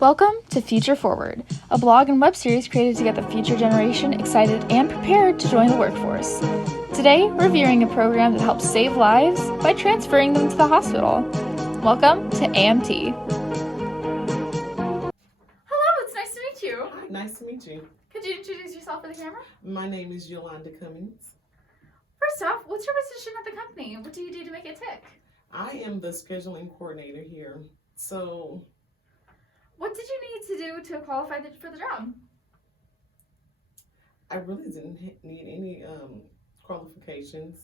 Welcome to Future Forward, a blog and web series created to get the future generation excited and prepared to join the workforce. Today, we're reviewing a program that helps save lives by transferring them to the hospital. Welcome to AMT. Hello, it's nice to meet you. Hi, nice to meet you. Could you introduce yourself for the camera? My name is Yolanda. First off, what's your position at the company? What do you do to make it tick? I am the scheduling coordinator here. So, what did you need to do to qualify for the job? I really didn't need any qualifications.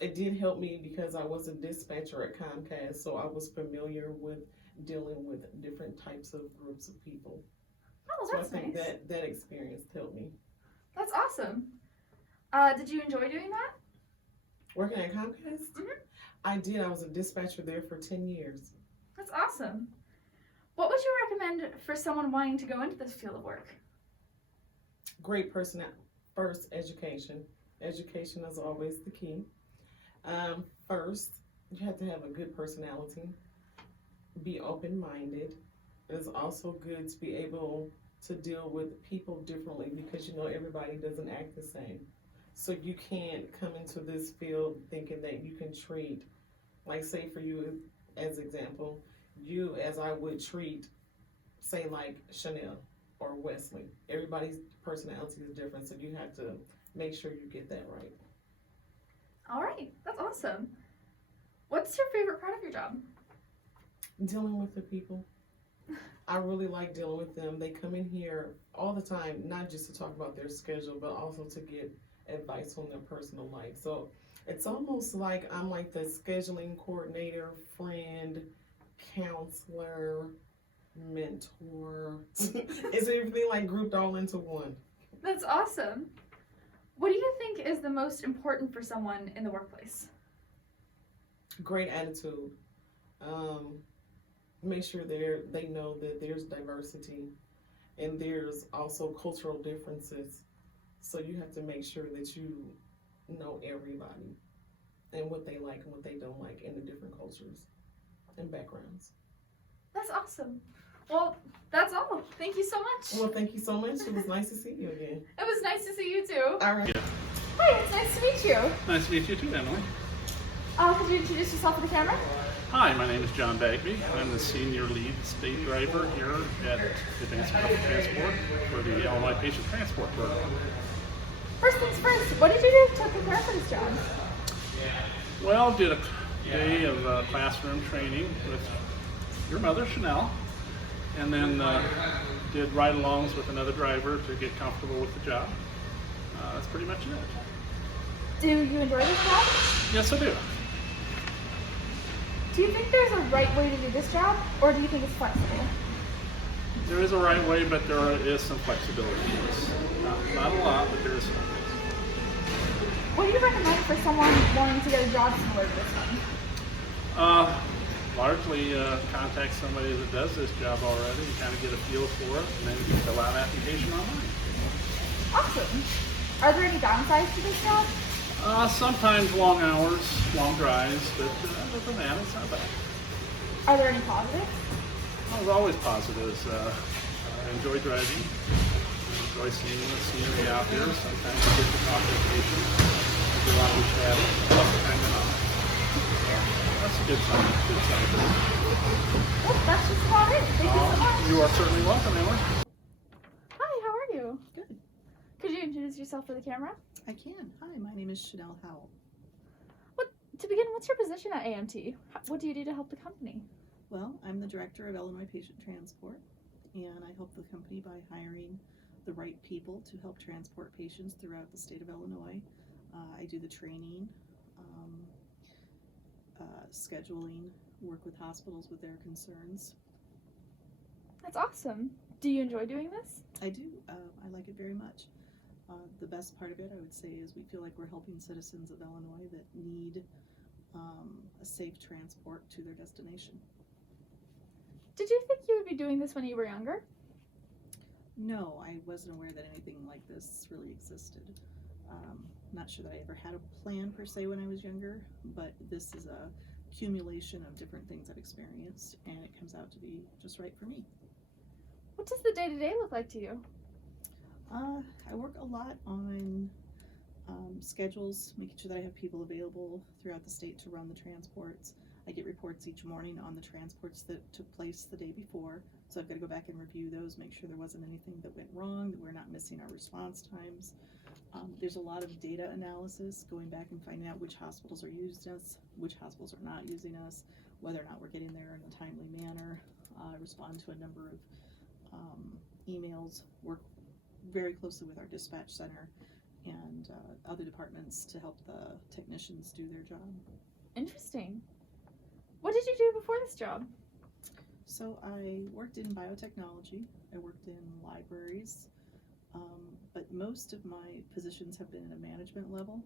It did help me because I was a dispatcher at Comcast, so I was familiar with dealing with different types of groups of people. Oh, so that's I think nice. that experience helped me. That's awesome. Did you enjoy doing that? Working at Comcast? Mm-hmm. I did. I was a dispatcher there for 10 years. That's awesome. What would you recommend for someone wanting to go into this field of work? Great first, education. Education is always the key. First, you have to have a good personality. Be open-minded. It's also good to be able to deal with people differently because everybody doesn't act the same. So you can't come into this field thinking that you can treat, like say for you as example, you as I would treat, say like Chanel or Wesley. Everybody's personality is different, so you have to make sure you get that right. All right, that's awesome. What's your favorite part of your job? Dealing with the people. I really like dealing with them. They come in here all the time, not just to talk about their schedule, but also to get advice on their personal life. So it's almost like I'm like the scheduling coordinator, friend, counselor, mentor. It's everything like grouped all into one. That's awesome. What do you think is the most important for someone in the workplace? Great attitude. Make sure they know that there's diversity and there's also cultural differences. So you have to make sure that you know everybody and what they like and what they don't like in the different cultures and backgrounds. That's awesome. Well, that's all. Thank you so much. Well, thank you so much. It was nice to see you again. It was nice to see you too. All right. Yeah. Hi, it's nice to meet you. Nice to meet you too, Emily. Could you introduce yourself for the camera? Hi, my name is John Bagby. I'm the senior lead state driver here at Advanced Medical Transport for the Illinois Patient Transport Program. First things first, what did you do to prepare for this job? Well, did a day of classroom training with your mother, Chanel, and then did ride-alongs with another driver to get comfortable with the job. That's pretty much it. Do you enjoy this job? Yes, I do. Do you think there's a right way to do this job, or do you think it's flexible? There is a right way, but there is some flexibility to this. Not a lot, but there is some. What do you recommend for someone wanting to get a job similar to this one? Largely contact somebody that does this job already and kind of get a feel for it, and then you can fill out an application online. Awesome. Are there any downsides to this job? Sometimes long hours, long drives, but other than that, it's not bad. Are there any positives? There's always positives. I enjoy driving. I enjoy seeing the scenery out there. Sometimes you get to talk to patients. I do a lot of travel. Kind of that's a good sign. Good sign. Well, that's just about it. Thank you so much. You are certainly welcome, Emily. Hi, how are you? Good. Could you introduce yourself for the camera? I can. Hi, my name is Chanel Howell. To begin, what's your position at AMT? What do you do to help the company? Well, I'm the director of Illinois Patient Transport, and I help the company by hiring the right people to help transport patients throughout the state of Illinois. I do the training, scheduling, work with hospitals with their concerns. That's awesome. Do you enjoy doing this? I do. I like it very much. The best part of it, I would say, is we feel like we're helping citizens of Illinois that need a safe transport to their destination. Did you think you would be doing this when you were younger? No, I wasn't aware that anything like this really existed. Not sure that I ever had a plan per se when I was younger, but this is a accumulation of different things I've experienced, and it comes out to be just right for me. What does the day-to-day look like to you? I work a lot on schedules, making sure that I have people available throughout the state to run the transports. I get reports each morning on the transports that took place the day before, so I've got to go back and review those, make sure there wasn't anything that went wrong, that we're not missing our response times. There's a lot of data analysis, going back and finding out which hospitals are using us, which hospitals are not using us, whether or not we're getting there in a timely manner. Respond to a number of emails, work very closely with our dispatch center and other departments to help the technicians do their job. Interesting. What did you do before this job? So I worked in biotechnology, I worked in libraries, but most of my positions have been at a management level.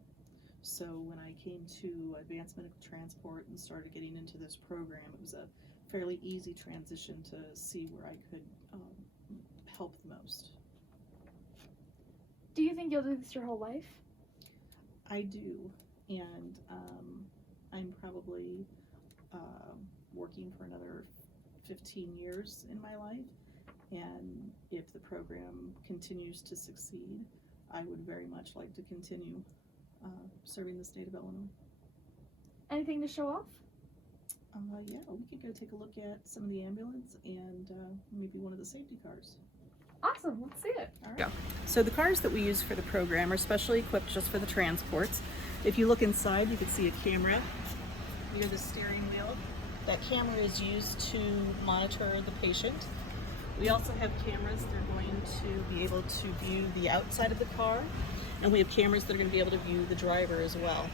So when I came to advanced medical transport and started getting into this program, it was a fairly easy transition to see where I could help the most. Do you think you'll do this your whole life? I do, and I'm probably working for another 15 years in my life, and if the program continues to succeed, I would very much like to continue serving the state of Illinois. Anything to show off? Yeah, we could go take a look at some of the ambulance and maybe one of the safety cars. Awesome, let's see it. All right. So the cars that we use for the program are specially equipped just for the transports. If you look inside, you can see a camera near the steering wheel. That camera is used to monitor the patient. We also have cameras that are going to be able to view the outside of the car, and we have cameras that are going to be able to view the driver as well.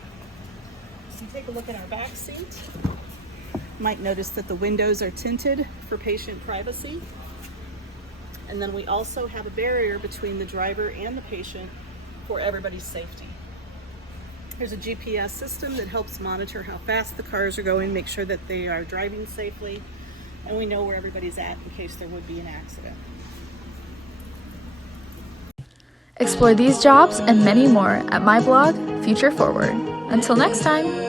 So you take a look at our back seat. You might notice that the windows are tinted for patient privacy. And then we also have a barrier between the driver and the patient for everybody's safety. There's a GPS system that helps monitor how fast the cars are going, make sure that they are driving safely, and we know where everybody's at in case there would be an accident. Explore these jobs and many more at my blog, Future Forward. Until next time.